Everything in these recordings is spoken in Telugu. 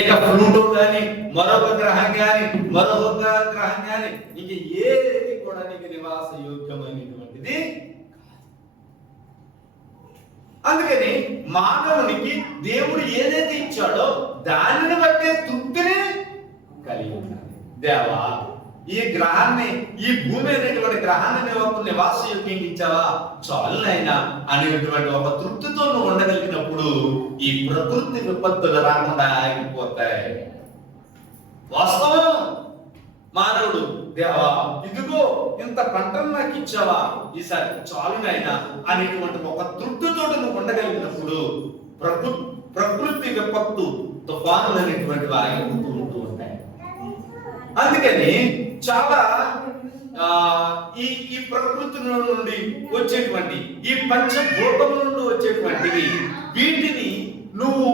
ఇక ప్లూటో కానీ మరొక గ్రహం కానీ మరొక గ్రహం కానీ ఇక ఏది కూడా నీకు నివాస యోగ్యమైనటువంటిది. అందుకని మానవునికి దేవుడు ఏదైతే ఇచ్చాడో దానిని బట్టే తృప్తిని కలిగి ఉండాలి. దేవా, ఈ గ్రహాన్ని, ఈ భూమి అనేటువంటి గ్రహాన్ని నువ్వు నివాస యోగ్యంగా ఇచ్చావా, చాలునైనా అనేటువంటి ఒక తృప్తితో నువ్వు ఉండగలిగినప్పుడు ఈ ప్రకృతి విపత్తులు రాకుండా ఆగిపోతాయి. వాస్తవం. మానవుడు, దేవా ఇదిగో ఇంత పంటను నాకు ఇచ్చావా, ఈసారి చాలునైనా అనేటువంటి ఒక తృప్తితో నువ్వు ఉండగలిగినప్పుడు ప్రకృతి విపత్తు తుఫానులు అనేటువంటి ఆగిపోతూ ఉంటూ ఉంటాయి. అందుకని చాలా ఈ ప్రకృతి నుండి వచ్చేటువంటి ఈ పంచభూతముల నుండి వచ్చేటువంటివి, వీటిని నువ్వు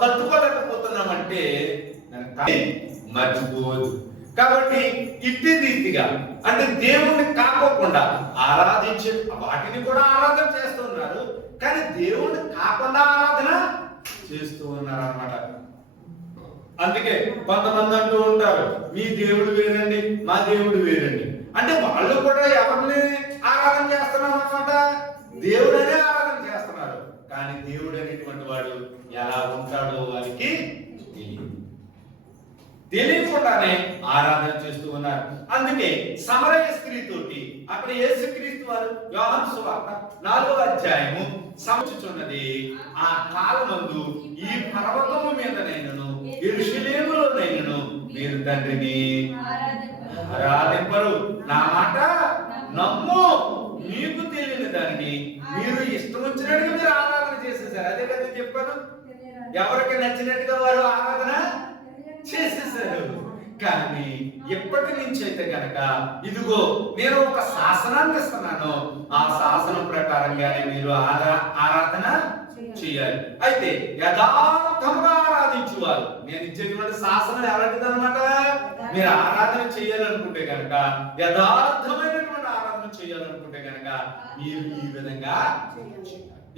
తట్టుకోలేకపోతున్నావంటే మర్చిపోవద్దు. కాబట్టి ఇట్టి రీతిగా అంటే దేవుణ్ణి కాకోకుండా ఆరాధించే వాటిని కూడా ఆరాధన చేస్తున్నారు, కానీ దేవుణ్ణి కాకుండా ఆరాధన చేస్తూ ఉన్నారు అన్నమాట. అందుకే కొంతమంది అంటూ ఉంటారు, మీ దేవుడు వేరండి, మా దేవుడు వేరండి. అంటే వాళ్ళు కూడా ఎవరిని ఆరాధన చేస్తున్నారు అన్నమాట, దేవుడనే ఆరాధన చేస్తున్నారు. కానీ దేవుడు అనేటువంటి వాడు ఎలా ఉంటాడో వారికి తెలియకుండానే ఆరాధన చేస్తూ ఉన్నారు. అందుకే సమరయ స్త్రీతోటి అక్కడ యేసుక్రీస్తు వారు యోహాను సువార్త 4వ అధ్యాయము సముచుచున్నది, ఆ కాలమందు ఈ పర్వతము మీదనైనను యెరూషలేములోనైనను మీరు తండ్రిని ఆరాధింపరు, నా మాట నమ్ము, మీకు తెలియని దానిని మీరు ఇష్టం వచ్చినట్టుగా మీరు ఆరాధన చేసేసారు. అదే కదా చెప్పాను, ఎవరికి నచ్చినట్టుగా వారు ఆరాధన చేసేసారు. కానీ ఎప్పటి నుంచి అయితే కనుక ఇదిగో నేను ఒక శాసనాన్ని ఇస్తున్నాను, ఆ శాసనం ప్రకారంగానే మీరు ఆరాధన చేయాలి. అయితే యథార్థంగా ఆరాధించువారు, నేను ఇచ్చేటువంటి శాసనం ఎలాంటిది అనమాట, మీరు ఆరాధన చేయాలనుకుంటే కనుక, యథార్థమైనటువంటి ఆరాధన చేయాలనుకుంటే కనుక మీరు ఈ విధంగా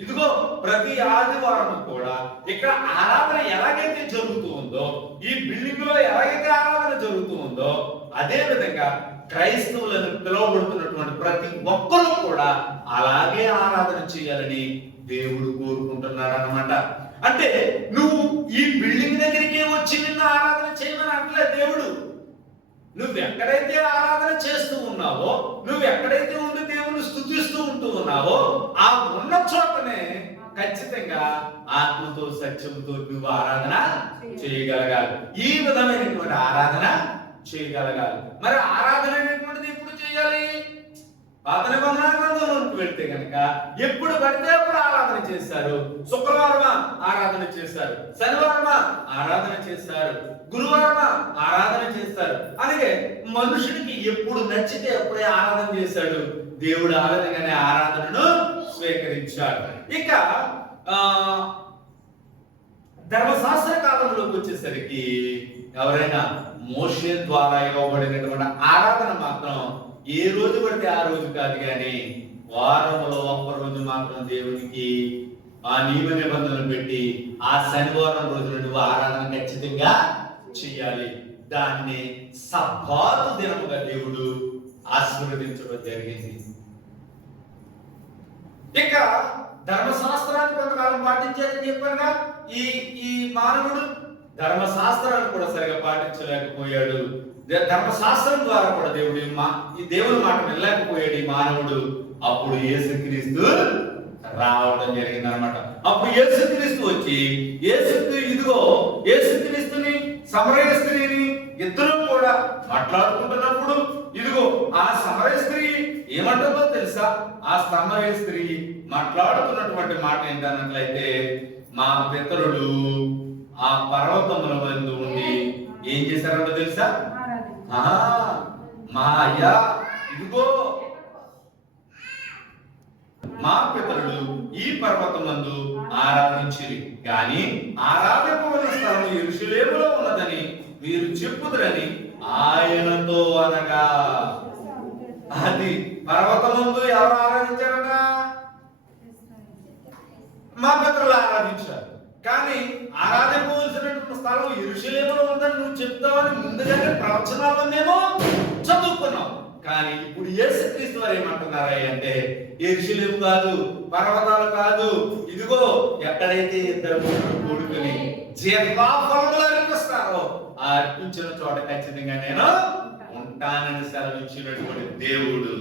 ఇదిగో ప్రతి ఆదివారం కూడా ఇక్కడ ఆరాధన ఎలాగైతే జరుగుతూ ఉందో, ఈ బిల్డింగ్ లో ఎలాగైతే ఆరాధన జరుగుతూ ఉందో, అదే విధంగా క్రైస్తవులను పిలువబడుతున్నటువంటి ప్రతి ఒక్కరూ కూడా అలాగే ఆరాధన చేయాలని దేవుడు కోరుకుంటున్నాడు అన్నమాట. అంటే నువ్వు ఈ బిల్డింగ్ దగ్గరికి వచ్చి నిన్ను ఆరాధన చేయమని అంటే దేవుడు, నువ్వు ఎక్కడైతే ఆరాధన చేస్తూ ఉన్నావో, నువ్వు ఎక్కడైతే ఉండి దేవుని స్తుతిస్తూ ఉంటూ ఉన్నావో, ఆ ఉన్న చోటనే ఖచ్చితంగా ఆత్మతో సత్యంతో నువ్వు ఆరాధన చేయగలగాలి. ఈ విధమైనటువంటి ఆరాధన చేయగలగాలి. మరి ఆరాధన అనేటువంటిది ఎప్పుడు చేయాలి? పాత నిబంధన గ్రంథంలోకి వెళ్తే కనుక ఎప్పుడు పడితే అప్పుడు ఆరాధన చేశారు. శుక్రవారమా ఆరాధన చేశారు, శనివారమా ఆరాధన చేశారు, గురువారమా ఆరాధన చేస్తారు. అలాగే మనుషుడికి ఎప్పుడు నచ్చితే అప్పుడే ఆరాధన చేశాడు. దేవుడు ఆ విధంగానే ఆరాధనను స్వీకరించాడు. ఇక ధర్మశాస్త్ర కాలంలోకి వచ్చేసరికి ఎవరైనా మోషే ద్వారా ఇవ్వబడినటువంటి ఆరాధన మాత్రం ఏ రోజు పడితే ఆ రోజు కాదు, కానీ వారంలో ఒక్క రోజు మాత్రం దేవునికి ఆ నియమ నిబంధనలు పెట్టి ఆ శనివారం రోజున నువ్వు ఆరాధన ఖచ్చితంగా చెయ్యాలి. దాన్ని సబ్బాతు దినముగా దేవుడు ఆశీర్వదించడం జరిగింది. ఇక ధర్మశాస్త్రాన్ని కొంతకాలం పాటించాలని చెప్పారుగా ఈ మానవుడు ధర్మశాస్త్రాన్ని కూడా సరిగా పాటించలేకపోయాడు. ధర్మశాస్త్రం ద్వారా కూడా ఈ దేవుని మాట వినలేకపోయాడు ఈ మానవుడు. అప్పుడు యేసుక్రీస్తు రావడం జరిగింది అనమాట. అప్పుడు యేసుక్రీస్తు వచ్చి యేసుక్రీస్తుని సమరయ స్త్రీని ఇద్దరు కూడా మాట్లాడుకుంటున్నప్పుడు ఇదిగో ఆ సమరయ స్త్రీ ఏమంటుందో తెలుసా? ఆ సమరయ స్త్రీ మాట్లాడుతున్నటువంటి మాట ఏంటన్నట్లయితే, మా పితరులు ఆ పర్వతముల వద్ద ఉండి ఏం చేశారంటో తెలుసా? మా అయ్యా ఇదిగో మా పితరులు ఈ పర్వతమందు ఆరాధించిరి, కానీ ఆరాధింపవలసిన స్థలం యెరూషలేములో ఉన్నదని మీరు చెప్పుదురని ఆయనతో అనగా. అది పర్వతమందు ఎవరు ఆరాధించారట? మా పితరులు ఆరాధించారు. కానీ ఆరాధింపవలసినటువంటి స్థలం చెప్తామని ముందుగానే ప్రవచనాల్లో మేము చదువుకున్నాం. కానీ ఇప్పుడు యేసుక్రీస్తు వారు ఏమంటున్నారా అంటే, యెరూషలేము కాదు, పర్వతాలు కాదు, ఇదిగో ఎక్కడైతే ఇద్దరు ముగ్గురు కూడుకుని జీవఫలములు అర్పిస్తారో ఆ అర్పించిన చోట ఖచ్చితంగా నేను ఉంటానని సెలవిచ్చినటువంటి దేవుడు